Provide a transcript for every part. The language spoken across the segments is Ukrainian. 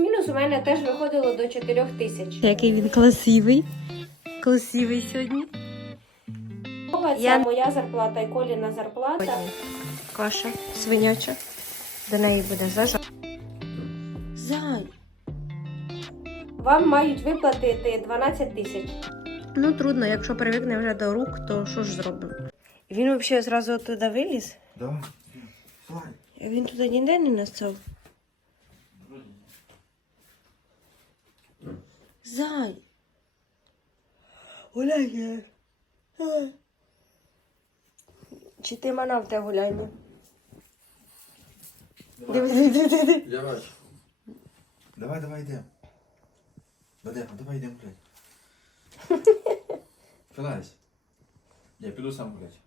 плюс-мінус у мене теж виходило до 4 тисяч. Який він красивий. Красивий сьогодні. Це Я- моя зарплата і Коліна зарплата. Каша свиняча. До неї буде зажа. Зай. Вам мають виплатити 12 тисяч. Ну, трудно, якщо привикне вже до рук, то що ж зробимо? Він взагалі зразу туди виліз, Да. Він туди ніде не настав. Зай. Гуляй. Чи ти манав те гуляння? Диви, диви, диви, диви. Я бачу. Давай, давай йдемо. Вадим, давай йдемо гулять. Филайся. Я піду сам гулять.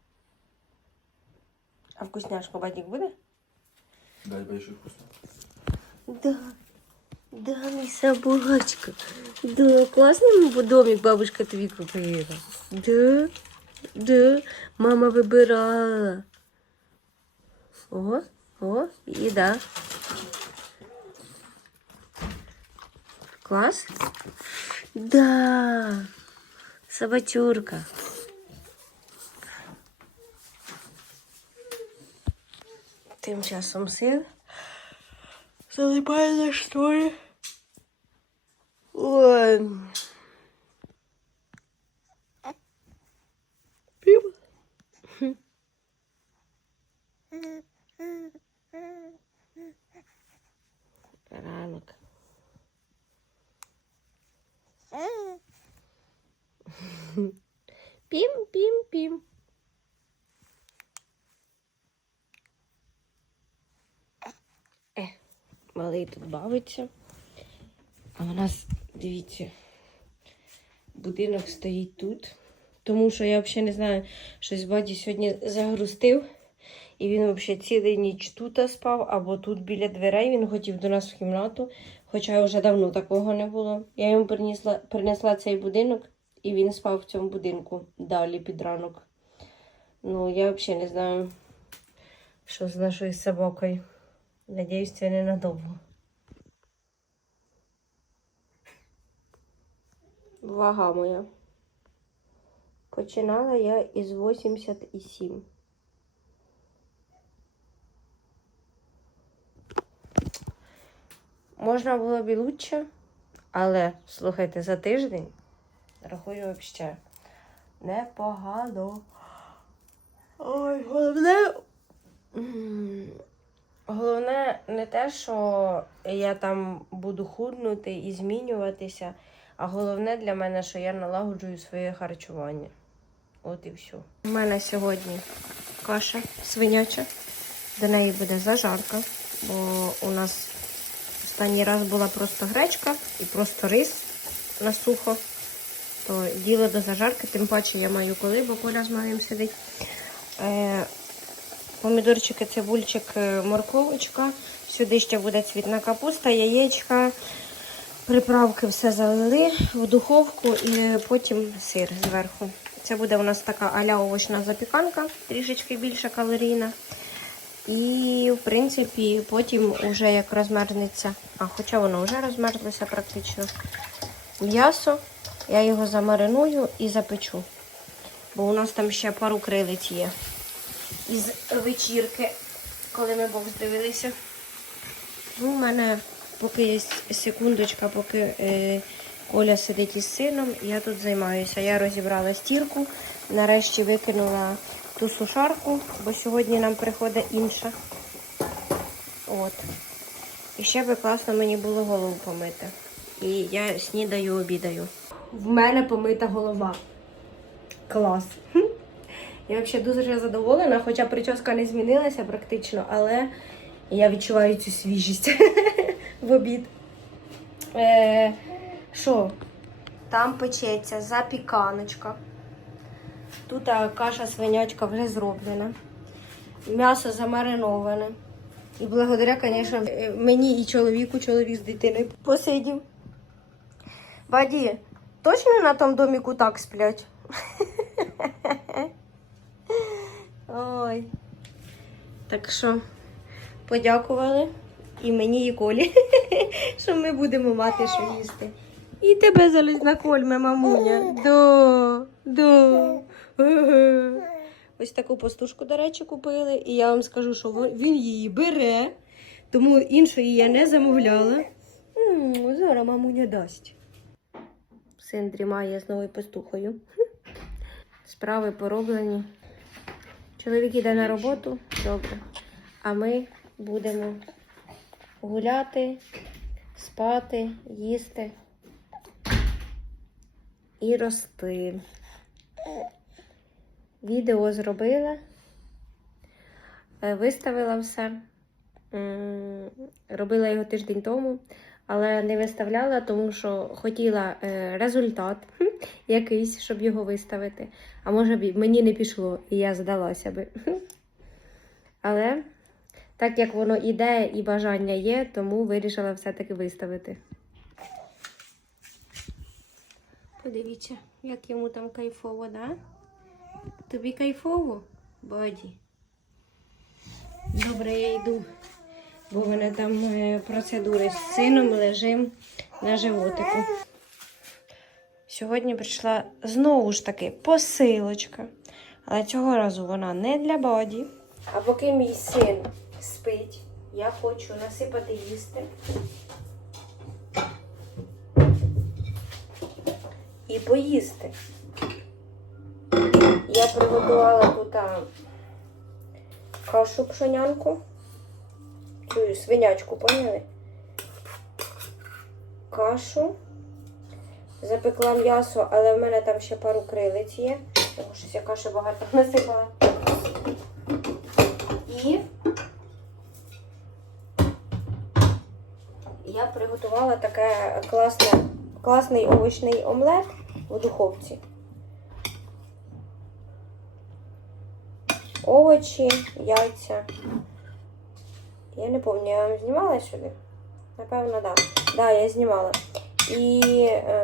А вкусняшка батік буде? Дай большую вкусно. Да. Да, собачка. Да, класний мій домик бабушка тобі купила. Да, да, мама вибирала. О, о, їда. Клас? Да. Собачурка. Тим часом сир. Залипає на шторі. Ой. Пиво. Ранок. Пім-пім-пім. Малий тут бавиться. А у нас, дивіться, будинок стоїть тут. Тому що я взагалі не знаю, щось Баді сьогодні загрустив. І він взагалі цілий ніч тут спав, або тут біля дверей. Він хотів до нас в кімнату, хоча вже давно такого не було. Я йому принесла, принесла цей будинок, і він спав в цьому будинку далі під ранок. Ну, я взагалі не знаю, що з нашою собакою. Надіюсь, це ненадовго. Вага моя. Починала я із 87. Можна було б і лучше, але слухайте, за тиждень рахую взагалі непогано. Ой, головне. Головне не те, що я там буду худнути і змінюватися, а головне для мене, що я налагоджую своє харчування. От і все. У мене сьогодні каша свиняча. До неї буде зажарка, бо у нас останній раз була просто гречка і просто рис на сухо. То діло до зажарки, тим паче я маю коли, бо коля з малим сидить. Е, помідорчики, цибульчик, е, морковочка. Сюди ще буде цвітна капуста, яєчка, приправки все залили в духовку і потім сир зверху. Це буде у нас така аля овочна запіканка, трішечки більша калорійна. І, в принципі, потім вже як розмерзнеться, а хоча воно вже розмерзлося практично, м'ясо, я його замариную і запечу. Бо у нас там ще пару крилиць є із вечірки, коли ми бокс дивилися. Ну, у мене поки є секундочка, поки е, Коля сидить із сином, я тут займаюся. Я розібрала стірку, нарешті викинула ту сушарку, бо сьогодні нам приходить інша. От. І ще би класно мені було голову помити. І я снідаю, обідаю. В мене помита голова. Клас. Хм. Я взагалі дуже задоволена, хоча прическа не змінилася практично, але я відчуваю цю свіжість в обід. Е, Що? Там печеться запіканочка. Тут каша свинячка вже зроблена. М'ясо замариноване. І благодаря, звісно, е, мені і чоловіку, чоловік з дитиною посидів. Баді, точно на тому доміку так сплять? Ой. Так що подякували і мені, і Колі, що ми будемо мати що їсти. І тебе заліз накольме, мамуня. До, до. Ось таку пастушку, до речі, купили. І я вам скажу, що він її бере, тому іншої я не замовляла. Зараз мамуня дасть. Син дрімає з новою пастухою. Справи пороблені. Чоловік іде на роботу, добре. А ми будемо гуляти, спати, їсти і рости. Відео зробила, е, виставила все. Робила його тиждень тому, але не виставляла, тому що хотіла е, результат якийсь, щоб його виставити. А може б мені не пішло, і я здалася би. Але так як воно іде і бажання є, тому вирішила все-таки виставити. Подивіться, як йому там кайфово, да? Тобі кайфово, Боді? Добре, я йду, бо в мене там е, процедури з сином лежим на животику. Сьогодні прийшла знову ж таки посилочка. Але цього разу вона не для Боді. А поки мій син спить, я хочу насипати їсти. І поїсти. Я приготувала тут кашу пшонянку. Цю свинячку, поняли? Кашу. Запекла м'ясо, але в мене там ще пару крилиць є. Тому щось я каші багато насипала. І я приготувала таке класне, класний овочний омлет у духовці. Овочі, яйця. Я не пам'ятаю, я вам знімала сюди? Напевно, так. Да. Так, да, я знімала. І е,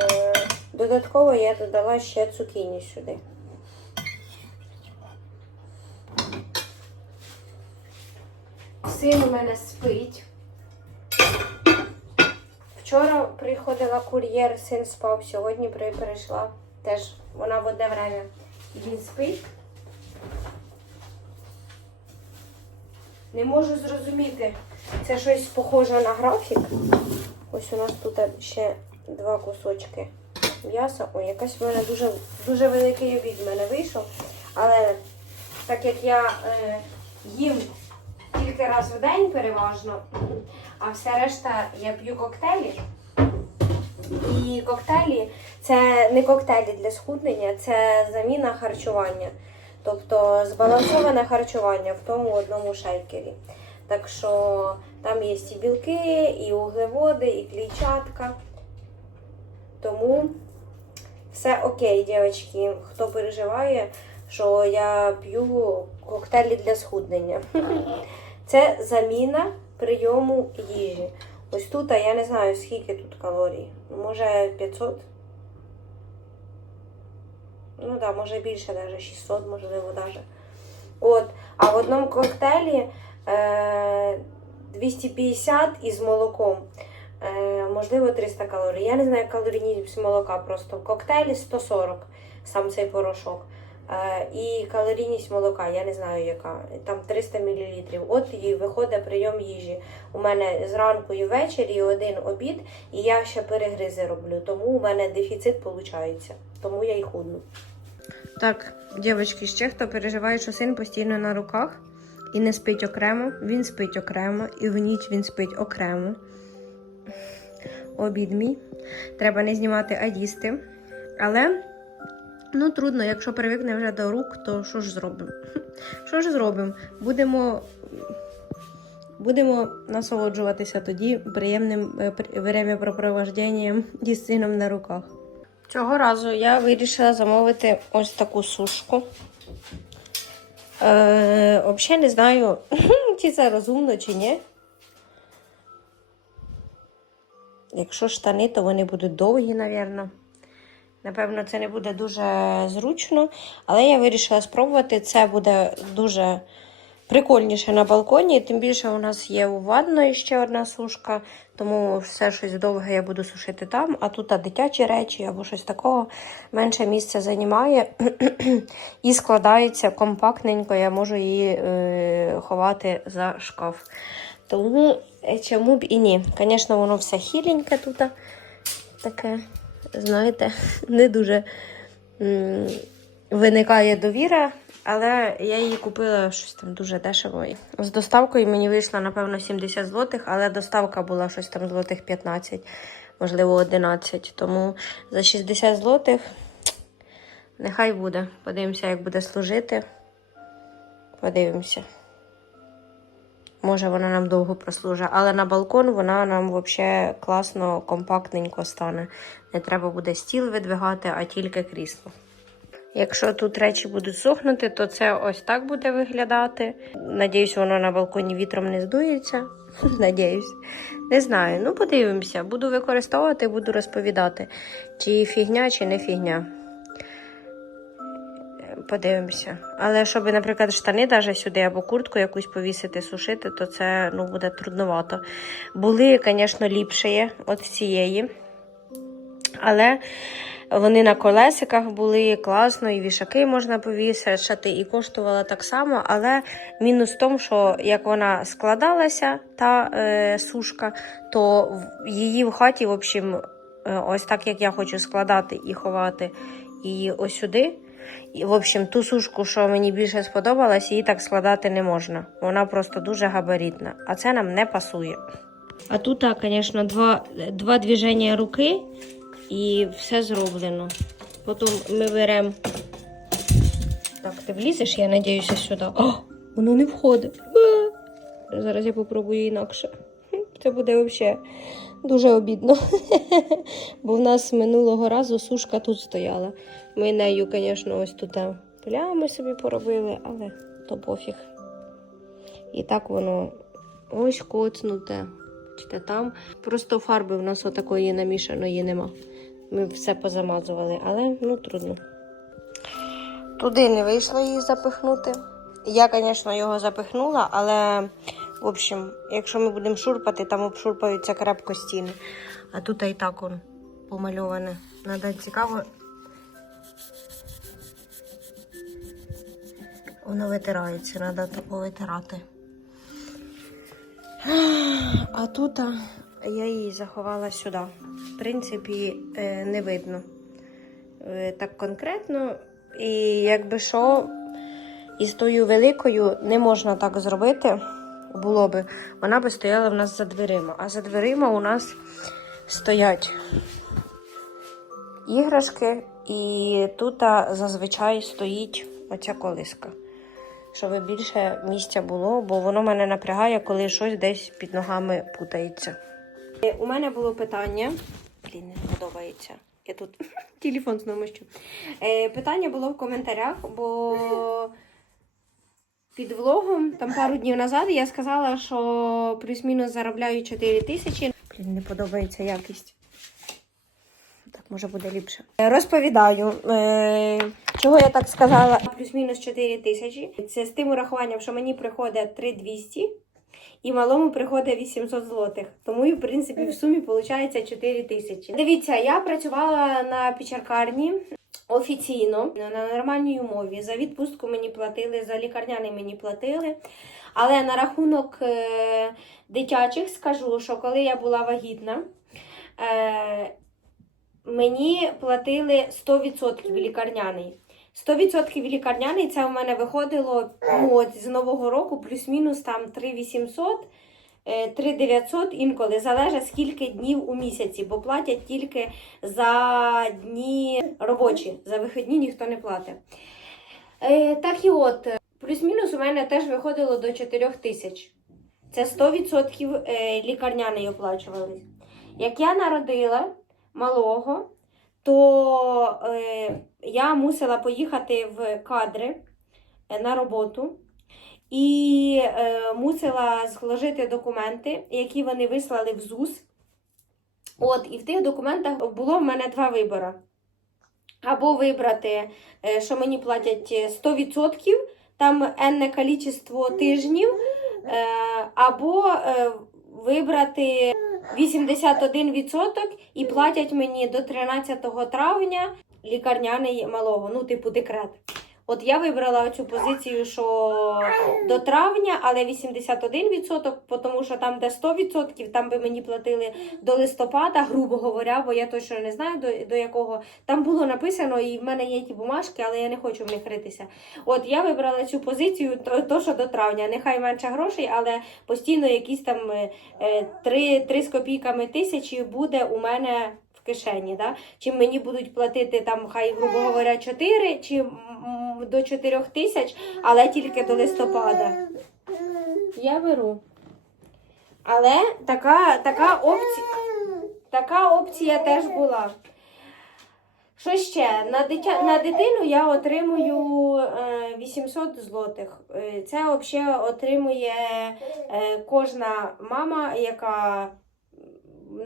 додатково я додала ще цукіні сюди. Син у мене спить. Вчора приходила кур'єр, син спав, сьогодні прийшла. Теж вона в одне время. Він спить. Не можу зрозуміти. Це щось похоже на графік. Ось у нас тут ще два кусочки м'яса. Ой, якась в мене дуже, дуже великий обід в мене вийшов. Але так як я е, їм тільки раз в день переважно, а все решта я п'ю коктейлі. І коктейлі це не коктейлі для схуднення, це заміна харчування. Тобто збалансоване харчування в тому одному шейкері. Так що там є і білки, і углеводи, і клітчатка. Тому все окей, дівчатки, хто переживає, що я п'ю коктейлі для схуднення. Це заміна прийому їжі. Ось тут, я не знаю, скільки тут калорій. Може 500? Ну да, може більше, навіть 600, можливо, навіть. От. А в одному коктейлі е, 250 із молоком. Е, можливо, 300 калорій. Я не знаю калорійність молока, просто в коктейлі 140 сам цей порошок. Е, і калорійність молока, я не знаю яка. Там 300 мл. От і виходить прийом їжі. У мене зранку і ввечері один обід, і я ще перегризи роблю. Тому у мене дефіцит виходить. Тому я й худну. Так, дівчатки, ще хто переживає, що син постійно на руках і не спить окремо, він спить окремо, і в ніч він спить окремо. Обід мій. Треба не знімати, а їсти. Але ну трудно, якщо привикне вже до рук, то що ж зробимо? Що ж зробимо? Будемо, будемо насолоджуватися тоді приємним е, із сином на руках. Цього разу я вирішила замовити ось таку сушку. Е, взагалі не знаю, чи це розумно, чи ні. Якщо штани, то вони будуть довгі, напевно. Напевно, це не буде дуже зручно, але я вирішила спробувати. Це буде дуже прикольніше на балконі. Тим більше у нас є у ванної ще одна сушка, тому все щось довге я буду сушити там. А тут а, дитячі речі або щось такого менше місця займає і складається компактненько. Я можу її е, ховати за шкаф. Тому е, чому б і ні? Звісно, воно все хіленьке тут. Таке, знаєте, не дуже виникає довіра, але я її купила щось там дуже дешево. З доставкою мені вийшло, напевно, 70 злотих, але доставка була щось там злотих 15, можливо, 11. Тому за 60 злотих нехай буде. Подивимося, як буде служити. Подивимося. Може, вона нам довго прослужить, але на балкон вона нам взагалі класно, компактненько стане. Не треба буде стіл видвигати, а тільки крісло. Якщо тут речі будуть сохнути, то це ось так буде виглядати. Надіюсь, воно на балконі вітром не здується. Надіюсь. Не знаю. Ну, подивимося. Буду використовувати, буду розповідати, чи фігня, чи не фігня. Подивимося. Але щоб, наприклад, штани даже сюди або куртку якусь повісити, сушити, то це ну, буде трудновато. Були, звісно, ліпші від цієї. Але вони на колесиках були класно, і вішаки можна повісити, і коштувала так само. Але мінус в тому, що як вона складалася, та е, сушка, то її в хаті, в общем, е, ось так як я хочу складати і ховати її ось сюди. І, в общем, ту сушку, що мені більше сподобалась, її так складати не можна. Вона просто дуже габаритна, а це нам не пасує. А тут, звісно, два, два движення руки і все зроблено. Потім ми беремо. Так, ти влізеш, я надіюся, сюди. О, воно не входить. Зараз я попробую інакше. Це буде взагалі дуже обідно. Бо в нас минулого разу сушка тут стояла. Ми нею, звісно, ось тут плями собі поробили, але то пофіг. І так воно ось коцнуте. Там. Просто фарби в нас отакої намішаної нема. Ми все позамазували, але ну трудно. Туди не вийшло її запихнути. Я, звісно, його запихнула, але, в общем, якщо ми будемо шурпати, там обшурпаються крепко стіни. А тут і так он помальоване. Надо цікаво. Воно витирається, треба то повитирати. А тут я її заховала сюди. Принципі, е, не видно е, так конкретно. І якби що, із тою великою не можна так зробити. Було би, вона би стояла в нас за дверима. А за дверима у нас стоять іграшки, і тут зазвичай стоїть оця колиска. Щоб більше місця було, бо воно мене напрягає, коли щось десь під ногами путається. Е, У мене було питання. Блін, не подобається. Я тут телефон знову мищу. Е, питання було в коментарях, бо під влогом там пару днів назад я сказала, що плюс-мінус заробляю 4 тисячі. Блін, не подобається якість. Так, може буде ліпше. Е, Розповідаю, е, чого я так сказала. Плюс-мінус 4 тисячі. Це з тим урахуванням, що мені приходить 3200 і малому приходить 800 злотих. Тому і в принципі в сумі виходить 4 тисячі. Дивіться, я працювала на печеркарні. Офіційно на нормальній умові за відпустку мені платили, за лікарняний мені платили. Але на рахунок е, дитячих скажу, що коли я була вагітна, е, мені платили 100% лікарняний. 100% лікарняний це у мене виходило ну, от, з нового року плюс-мінус там 3800, е, 3900 інколи залежить скільки днів у місяці, бо платять тільки за дні робочі, за вихідні ніхто не платить. Е, так і от, е, плюс-мінус у мене теж виходило до 4 тисяч. Це 100% е, лікарняний оплачувались. Як я народила малого, то е, я мусила поїхати в кадри е, на роботу і е, мусила зложити документи, які вони вислали в ЗУС. От, і в тих документах було в мене два вибори. Або вибрати, е, що мені платять 100%, там енне кількість тижнів, е, або е, вибрати 81% і платять мені до 13 травня лікарняний малого, ну, типу декрет. От я вибрала цю позицію, що до травня, але 81%, тому що там, де 100%, там би мені платили до листопада, грубо говоря, бо я точно не знаю до, до якого. Там було написано, і в мене є ті бумажки, але я не хочу в них ритися. От я вибрала цю позицію, то, то що до травня. Нехай менше грошей, але постійно якісь там е, е, три, три з копійками тисячі буде у мене в кишені. Да? Чи мені будуть платити там, хай, грубо говоря, 4 чи до 4 тисяч, але тільки до листопада. Я беру. Але така, така опція. Така опція теж була. Що ще? На, дитя... на дитину я отримую е, 800 злотих. Е, Це взагалі отримує е, кожна мама, яка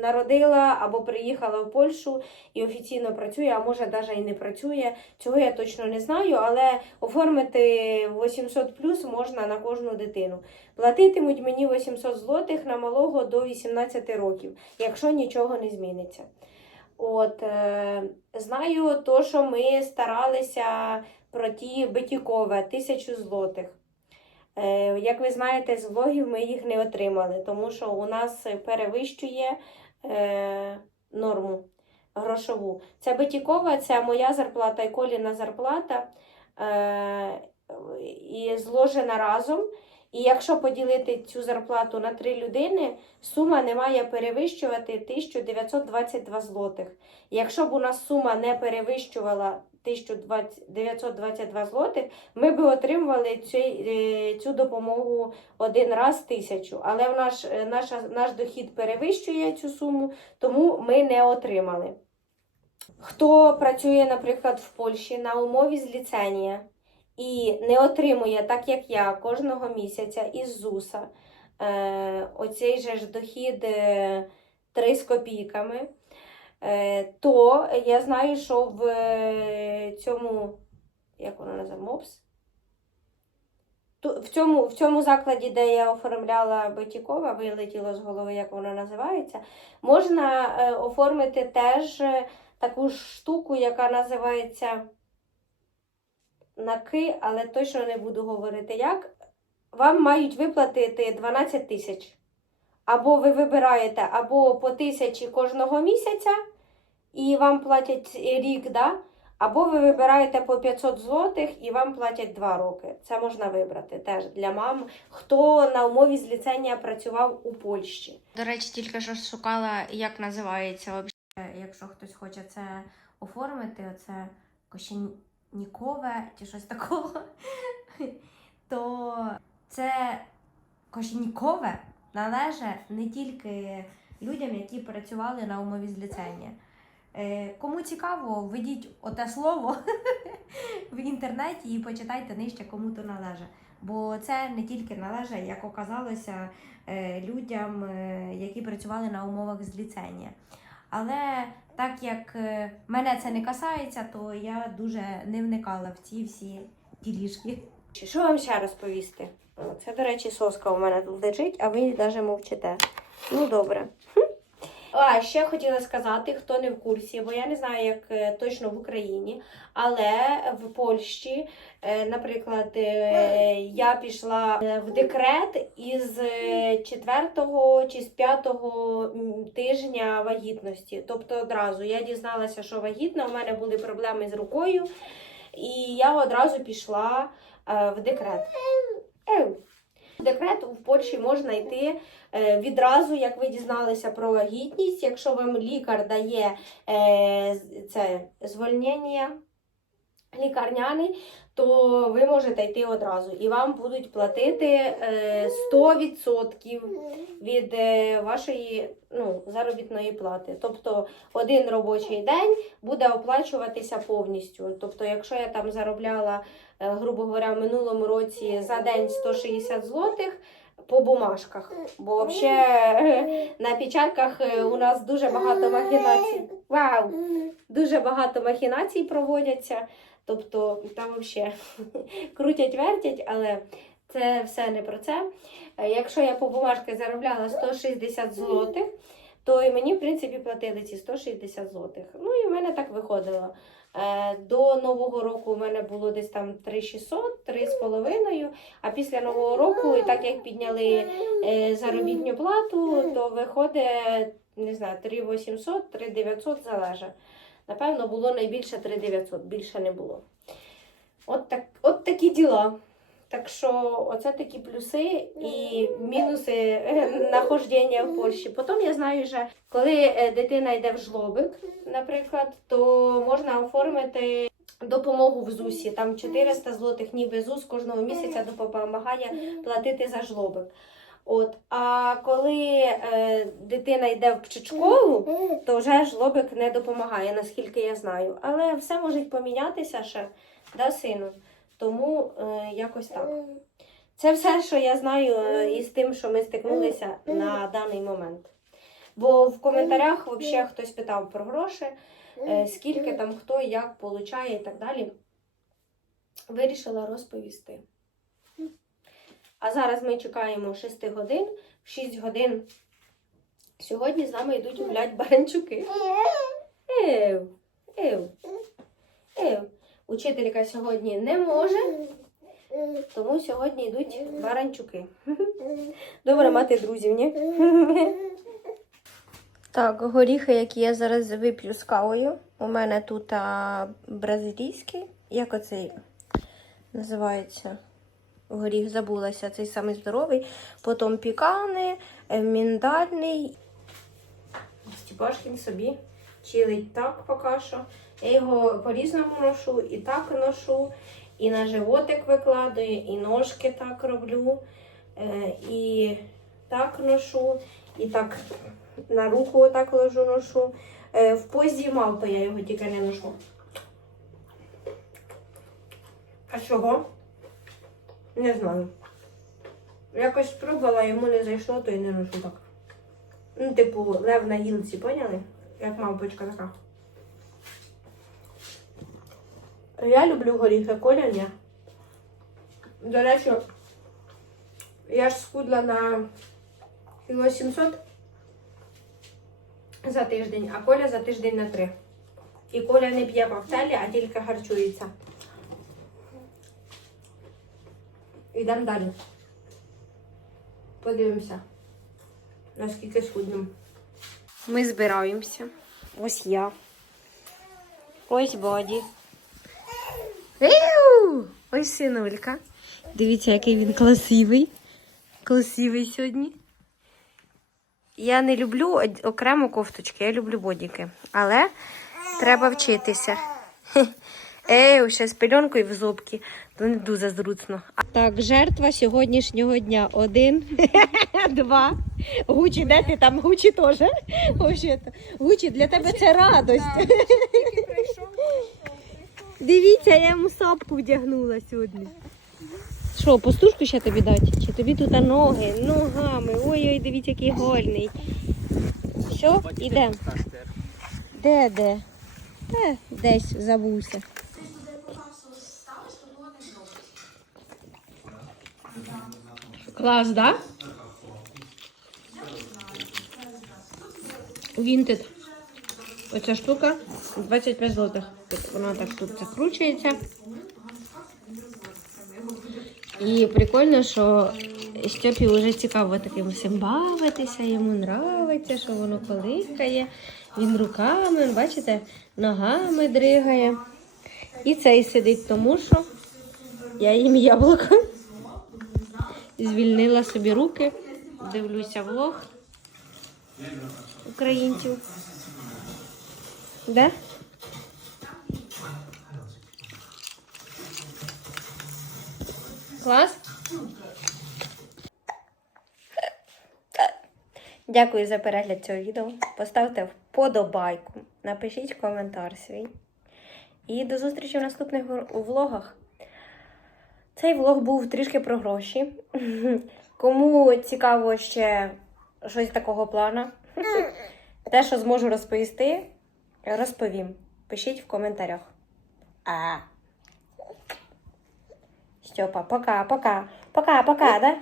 народила або приїхала в Польщу і офіційно працює, а може навіть і не працює. Цього я точно не знаю, але оформити 800 плюс можна на кожну дитину. Платитимуть мені 800 злотих на малого до 18 років, якщо нічого не зміниться. От, е, знаю то, що ми старалися про ті битікове, тисячу злотих. Е, як ви знаєте, з влогів ми їх не отримали, тому що у нас перевищує е, норму грошову. Це битікова, це моя зарплата і коліна зарплата е, і зложена разом. І якщо поділити цю зарплату на три людини, сума не має перевищувати 1922 злотих. Якщо б у нас сума не перевищувала 1922 злотих, ми б отримували цю, е, цю допомогу один раз тисячу. Але в наш, е, наш дохід перевищує цю суму, тому ми не отримали. Хто працює, наприклад, в Польщі на умові з ліценія і не отримує, так як я, кожного місяця із ЗУСа е, оцей же ж дохід е, 3 з копійками, е, то я знаю, що в е, цьому, як воно називає, МОПС? В цьому, в цьому закладі, де я оформляла Бетікова, вилетіло з голови, як воно називається, можна е, оформити теж е, таку штуку, яка називається наки, але точно не буду говорити як. Вам мають виплатити 12 тисяч. Або ви вибираєте або по тисячі кожного місяця, і вам платять рік, да? або ви вибираєте по 500 злотих і вам платять 2 роки. Це можна вибрати теж для мам, хто на умові з ліцензія працював у Польщі. До речі, тільки що шукала, як називається якщо хтось хоче це оформити, оце кошенікове чи щось такого, то це кошенікове належить не тільки людям, які працювали на умові з ліцензія. Е, Кому цікаво, введіть оте слово в інтернеті і почитайте нижче, кому то належить. Бо це не тільки належить, як оказалося, е, людям, е, які працювали на умовах з ліцензія. Але так як е, мене це не касається, то я дуже не вникала в ці всі ділішки. Що вам ще розповісти? Це, до речі, соска у мене тут лежить, а ви навіть мовчите. Ну, добре. А ще хотіла сказати, хто не в курсі, бо я не знаю, як е, точно в Україні, але в Польщі, е, наприклад, е, я пішла в декрет із е, четвертого чи з п'ятого тижня вагітності. Тобто одразу я дізналася, що вагітна, у мене були проблеми з рукою, і я одразу пішла в декрет. Декрет в Польщі можна йти е, відразу, як ви дізналися про вагітність. Якщо вам лікар дає е, це звольнення лікарняне, то ви можете йти одразу. І вам будуть платити е, 100% від е, вашої ну, заробітної плати. Тобто один робочий день буде оплачуватися повністю. Тобто, якщо я там заробляла, е, грубо говоря, в минулому році за день 160 злотих, по бумажках. Бо взагалі на печатках е, у нас дуже багато махінацій. Вау! Дуже багато махінацій проводяться. Тобто там взагалі крутять, вертять, але це все не про це. Е, Якщо я по бумажці заробляла 160 злотих, то і мені, в принципі, платили ці 160 злотих. Ну і в мене так виходило. Е, До Нового року у мене було десь там 3600, 3,5, а після Нового року, і так як підняли е, заробітну плату, то виходить, не знаю, 3800, 3900 залежить. Напевно, було найбільше 3900, більше не було. От, так, от такі діла. Так що оце такі плюси і мінуси е, нахождення в Польщі. Потім я знаю, що коли е, дитина йде в жлобик, наприклад, то можна оформити допомогу в ЗУСі. Там 400 злотих ніби ЗУС кожного місяця допомагає платити за жлобик. От, а коли е, дитина йде в пчичколу, то вже жлобик не допомагає, наскільки я знаю. Але все може помінятися ще, да, сину? Тому е, якось так. Це все, що я знаю е, із тим, що ми стикнулися на даний момент. Бо в коментарях взагалі хтось питав про гроші, е, скільки там хто як получає і так далі. Вирішила розповісти. А зараз ми чекаємо 6 годин. В 6 годин сьогодні з нами йдуть гулять баранчуки. Ев, ев, ев. Учителька сьогодні не може, тому сьогодні йдуть баранчуки. Добре мати друзів, ні? Так, горіхи, які я зараз вип'ю з кавою. У мене тут а, бразилійський. Як оцей називається? Горіх забулася, цей самий здоровий. Потім пікани, е, міндальний. Степашкін собі чилить так поки що. Я його по-різному ношу, і так ношу, і на животик викладаю, і ножки так роблю, е, і так ношу, і так на руку отак ложу ношу. Е, В позі мавпи я його тільки не ношу. А чого? Не знаю. Якось спробувала, йому не зайшло, то й не ношу так. Ну, типу, лев на гілці, поняли? Як мавпочка така. Я люблю горіхи, Коля ні. До речі, я ж схудла на кіло 700 за тиждень, а Коля за тиждень на 3. І Коля не п'є коктейлі, а тільки харчується. Йдемо далі. Подивимося, наскільки схуднемо. Ми збираємося. Ось я. Ось Боді. Ось синулька. Дивіться, який він красивий. Красивий сьогодні. Я не люблю окремо кофточки, я люблю бодіки. Але треба вчитися. Ей, ще з пельонкою в зубки, то не дуже зручно. Так, жертва сьогоднішнього дня. Один, два. Гучі, де ти там? Гучі теж. Гучі, для тебе це радость. Дивіться, я йому сапку вдягнула сьогодні. Що, пастушку ще тобі дати? Чи тобі тут ноги, ногами? Ой-ой, дивіться, який гольний. Все, йдемо. Де, де? Та, десь забувся. Клас, да? Вінтед. Оця штука 25 злотих. Вона так тут закручується. І прикольно, що Степі вже цікаво таким всім бавитися, йому нравиться, що воно коликає. Він руками, бачите, ногами дригає. І цей сидить, тому що я їм яблуко. Звільнила собі руки, дивлюся влог українців. Де? Клас? Дякую за перегляд цього відео. Поставте вподобайку, напишіть коментар свій. І до зустрічі в наступних влогах. Цей влог був трішки про гроші. Кому цікаво ще щось такого плану, те, що зможу розповісти, розповім. Пишіть в коментарях. А. Степа, пока, пока. Пока, пока, да?